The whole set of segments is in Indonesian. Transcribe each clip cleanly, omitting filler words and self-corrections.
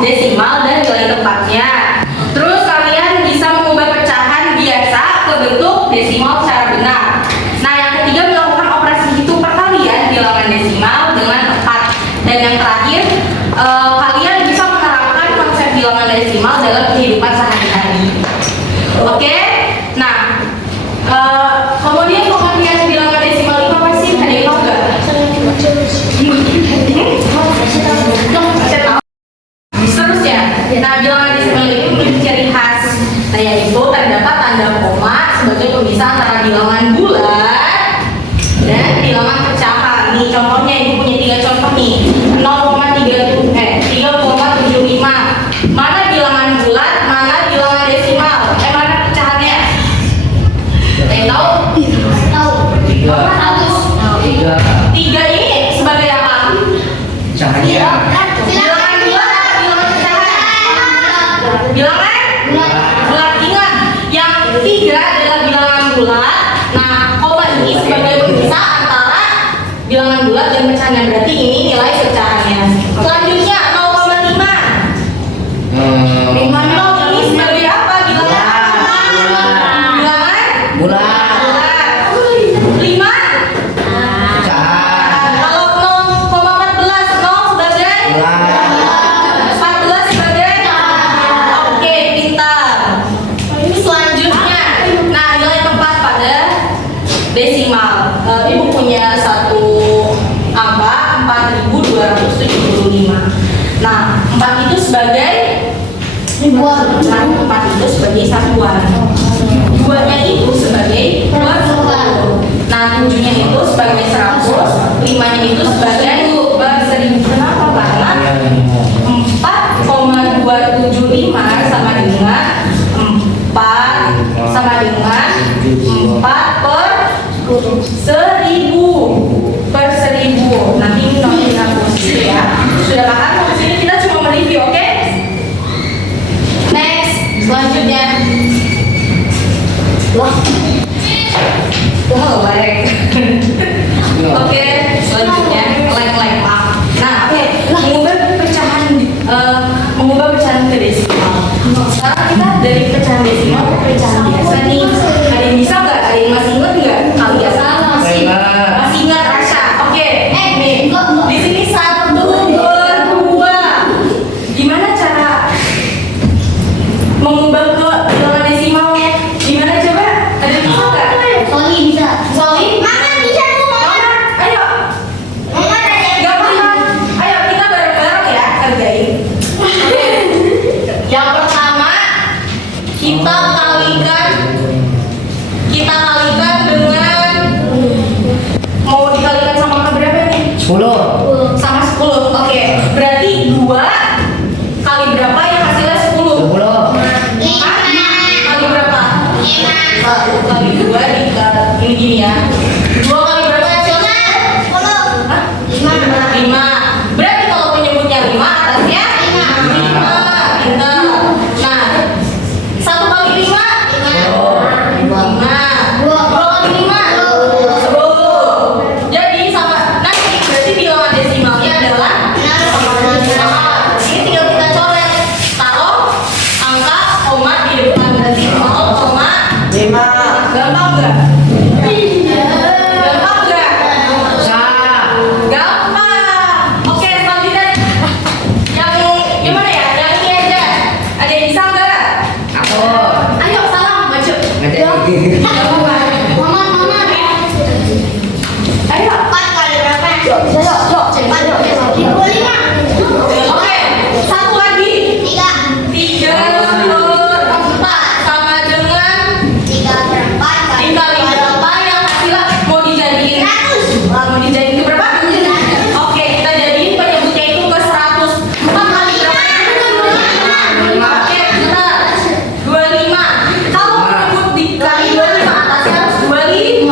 desimal dan nilai tepatnya. Terus kalian bisa mengubah pecahan biasa ke bentuk desimal secara benar. Nah, yang ketiga melakukan operasi hitung perkalian bilangan desimal dengan tepat. Dan yang terakhir, kalian bisa menerapkan konsep bilangan desimal dalam kehidupan sehari-hari. Oke? Nah, kemudian pengertian bilangan desimal itu apa sih? Ada yang tahu nggak? Seterusnya, nah bilangan desimal itu memiliki ciri khas, yaitu terdapat tanda koma sebagai pemisah antara bilangan bulat dan bilangan pecahan. Nih contohnya, ibu punya 3 contoh nih, 3,75. Mana bilangan bulat, mana bilangan desimal? Mana pecahannya? Ada yang tahu? Tahu. 3 ini sebagai apa? Pecahannya. Bilangan bulat. Ingat, yang 3 adalah bilangan bulat. Nah, koma ini sebagai pemisah antara bilangan bulat dan pecahannya. Berarti ini nilai pecahannya. Selanjutnya 0,5. 0 ini sebagai apa? Bilangan Bulat. 5. Pecahan. Kalau 0,14, 0 sebagai Bulat. 14 sebagai oke, pintar. Selanjutnya, nah nilai tepat pada desimal. Ibu punya satu angka 4.275. Nah, 4 itu sebagai ribuan. Nah, 4 itu sebagai satuan. 2-nya itu sebagai bersatu. Nah, 7-nya itu sebagai 100, 5-nya itu sebagai 1000. Kenapa? Karena 4,275 sama dengan 4 sama dengan 4 per 1000. Nanti ini nomor hapus ya. Sudah paham? Di sini kita cuma mereview, oke? Next, selanjutnya. Wah, baik. Oke, selanjutnya like maaf. Nah, oke, mengubah pecahan ke desimal. Sekarang kita dari pecahan desimal ke pecahan biasa nih. Ada yang bisa nggak? Ada yang masih ingat nggak? Kalian masih ingat Rasya? Oke, nih di sini 1, 2. Gimana cara mengubah ke bilangan desimalnya? Gimana coba? Ada yang bisa nggak? Soli? Ayo. Gampang. Ayo kita bareng-bareng ya kerjain. Oke. Yang pertama kita kalikan dengan mau dikalikan sama angka berapa nih? 10. Sama 10. Oke. Berarti 2 kali berapa yang hasilnya 10? 20. Kali berapa? 1 kali 2 ini gini ya. 2 kali berapa hasilnya? 5. Berarti kalau penyebutnya 5 atasnya 5. Pintar. Nah, 1 kali 5 5. 2 kali 5 10. Jadi sama nanti berarti bilangan desimalnya adalah 5. Ini tinggal kita coret, taruh angka koma di depan, berarti 0,5. Gampang nggak? Gampang nggak? Susah. Gampang. Oke, selanjutnya yang gimana ya? Yang ini aja. Ada yang bisa nggak? Aku. Ayo salam maju. Ada. Gampang. Ayo. 4 kali berapa? Yuk. Oke, satu lagi. 3. 3 per 4 sama dengan 3 per 4 kali. dikali berapa yang hasilnya mau dijadiin? 100. Mau dijadiin ke berapa? Oke, kita jadiin penyebutnya itu ke 100. 4 kali berapa? Oke, bentar. 25. Kalau penyebut dikali 25 atasnya harus 25.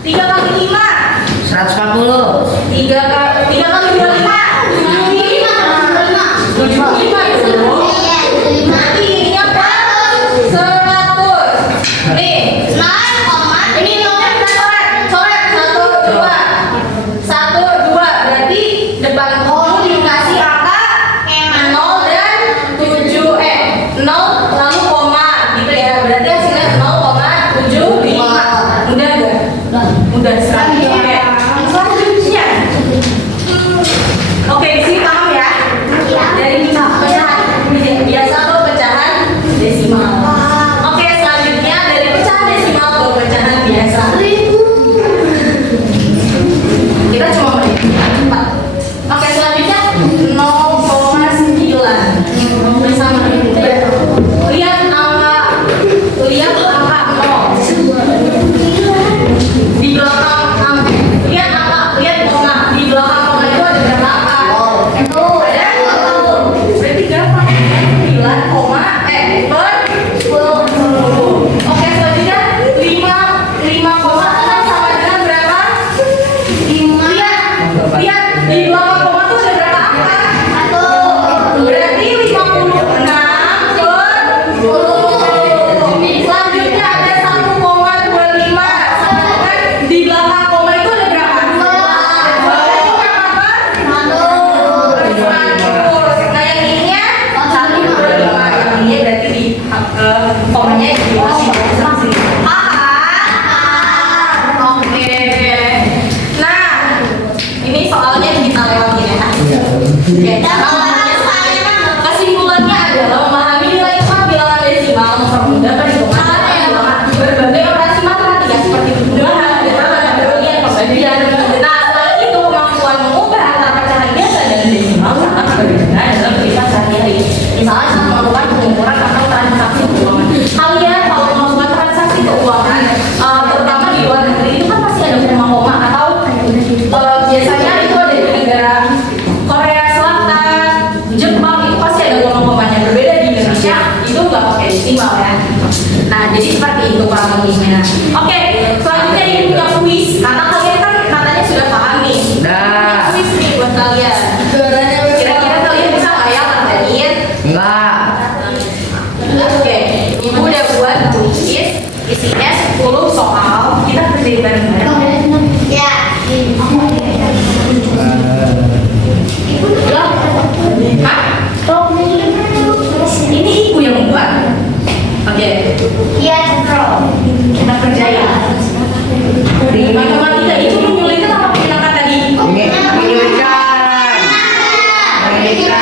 3 kali 5. 140. 3 kali 25. 75 dong. Nanti ininya berapa? 100. Nih, ini nomor kita coret 1, 2. 1, 2. Berarti depan kamu dikasih angka 0 dan 7 0 lalu koma gitu ya. Berarti hasilnya 0,75. Mudah enggak? Mudah sekali. Oke. Selanjutnya. Oke, di sini paham ya? Dari pecahan biasa ke pecahan desimal. Oke, selanjutnya dari pecahan desimal ke pecahan biasa. Kita cuma menghitung cepat. Oke, selanjutnya 0,9 bersama lihat angka 0 di belakang angka. Lihat koma di belakang koma itu ada berapa angka? Ada. Berarti gampang. 9 koma per 10. Oke, selanjutnya 5 koma sama dengan berapa? Lihat di belakang koma tuh ada berapa angka? Berarti 56 per 10. Selanjutnya ada 1,25. Kan di belakang koma itu ada berapa? Berarti berapa? 100. Nah yang ininya 1,25. Yang ini berarti di komanya di belakang sini. Oke. Nah, ini soalnya kita lewatin ya. Oke. Kesimpulannya adalah memahami nilai bilangan desimal nomor mudah perhitungan berbagai operasi matematika seperti pengubahan, pembagian, pembagian. Nah, setelah itu kemampuan mengubah antara pecahan biasa dan desimal sangat berguna dalam kehidupan sehari-hari. Misalnya saat melakukan pengukuran atau transaksi keuangan. Kalian kalau melakukan transaksi keuangan, terutama di luar negeri itu kan pasti ada koma-koma atau biasanya itu ada di negara Korea Selatan, Jepang itu pasti ada koma-komanya. Berbeda di Indonesia itu nggak pakai desimal ya. Nah, jadi seperti itu kurang lebihnya. Oke, selanjutnya ini punya kuis karena kalian kan katanya sudah paham nih. Udah. Kuis nih buat kalian. Kira-kira kalian bisa nggak ya ngerjain? Enggak. Oke, ibu udah buat kuis isinya 10 soal. Kita kerjain bareng-bareng. Hah? Ini ibu yang buat. Oke, kita kerjain. Di matematika itu menyulitkan apa menyenangkan tadi? Ini menyulitkan. Menyulitkan.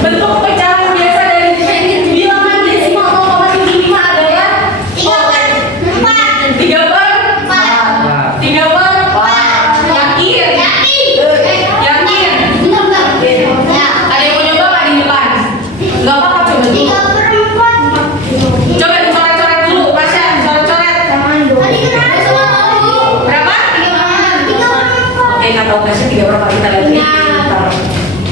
Bentuk pecahan biasa dari bilangan desimal 0,75 adalah 3 per 4. 3 per 4. Yakin? Yakin? Ada yang mau nyoba nggak di depan? Nggak apa-apa, coba dulu. Coba dicoret-coret dulu, Pasha, coret-coret. Berapa? Oke, nggak tahu Pasha 3 per 4 kita lihat.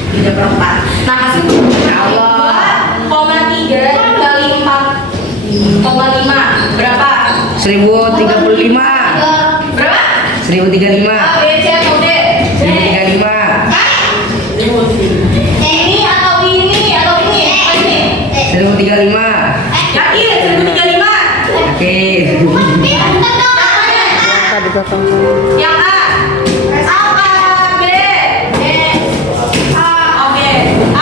3 per 4. Nah, hasil Allah. 2,3 kali 4,5 berapa? 1035. Berapa? 1035. A, B, C, atau D? 1035. Hah? Ini atau ini atau ini? Apa ini? 1035. Yakin? 1035? Yakin. Yang A. A, B. A, oke. A,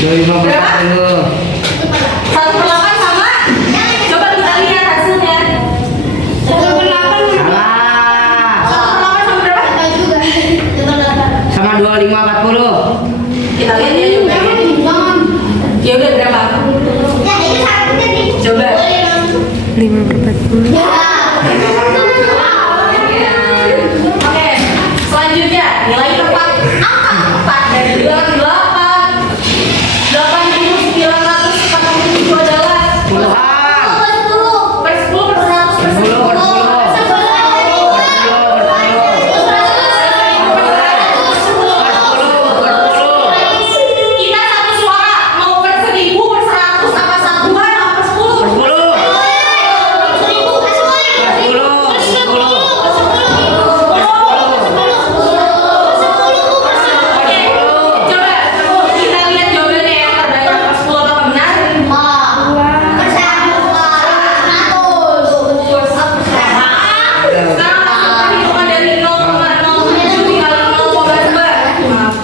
25 per Berapa? 40. 1/8 sama? Coba kita lihat hasilnya. 1/8 Salah. 1/8 sama berapa? Tahu juga. 1/8. Sama 25 40. Kita lihat ya juga. Ya udah berapa? Ya, ini satunya nih. Coba. Boleh, Bang. 5/40. Ya. Oke, selanjutnya nilai tepat angka 4 dari bilangan 8. 8.947 adalah Puluhan. per 10 per 100 per 10 per 10. Kita satu suara mau per 1000 per 100 apa satuan apa per 10? 10. Oke, coba kita lihat jawabannya yang terbanyak per 10 apa benar? Sekarang langsung perhitungan dari 0,07 dikali 0,2. Maaf.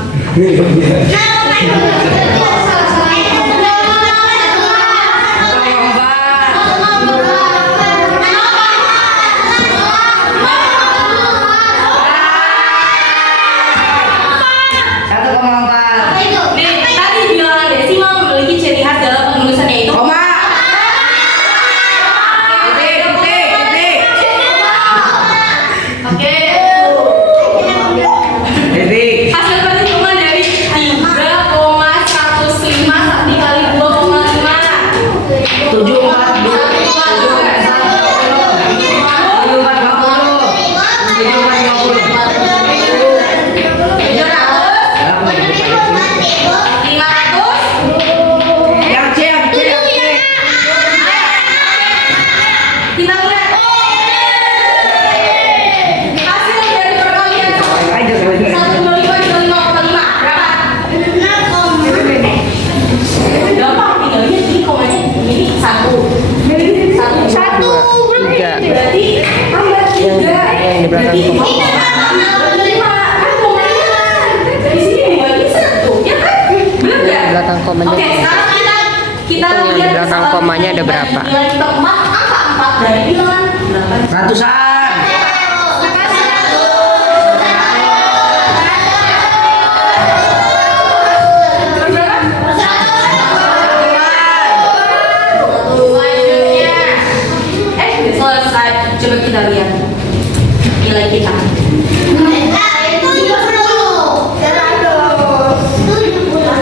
Nih, tadi bilangan desimal memiliki ciri khas dalam penulisannya itu Koma. Titik. Oke. Titik. Hasil perhitungan dari 3,105 dikali 2,5. 500. Yang C. Kita lihat hasil dari perkalian 125 dikali 0,5 berapa? Gampang, tinggal lihat ini komanya ini 1. Tiga. Berarti tambah 3. Yang di belakang Berarti koma. 5 kan komanya di sini dibagi 1 ya kan? Benar nggak? Di belakang komanya. Oke, sekarang kita Hitung yang di lihat belakang kesalahan komanya ada berapa? Bilangan keempat angka 4 dari bilangan 8. Ratusan. Selanjutnya, udah selesai. Coba kita lihat nilai kita.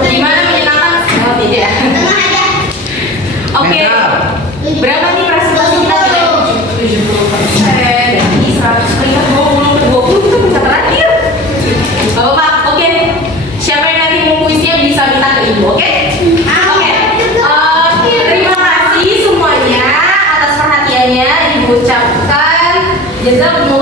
Gimana menyenangkan? Oh tidak ya. Oke, berapa nih presentasi kita nilai? 70%. Dari 100 peringkat 20 ke 20 itu bisa terakhir. Gak apa-apa, oke. Siapa yang nanti mau kuisnya bisa minta ke ibu, oke? Oke. Terima kasih semuanya atas perhatiannya. Ibu ucapkan jazakumullah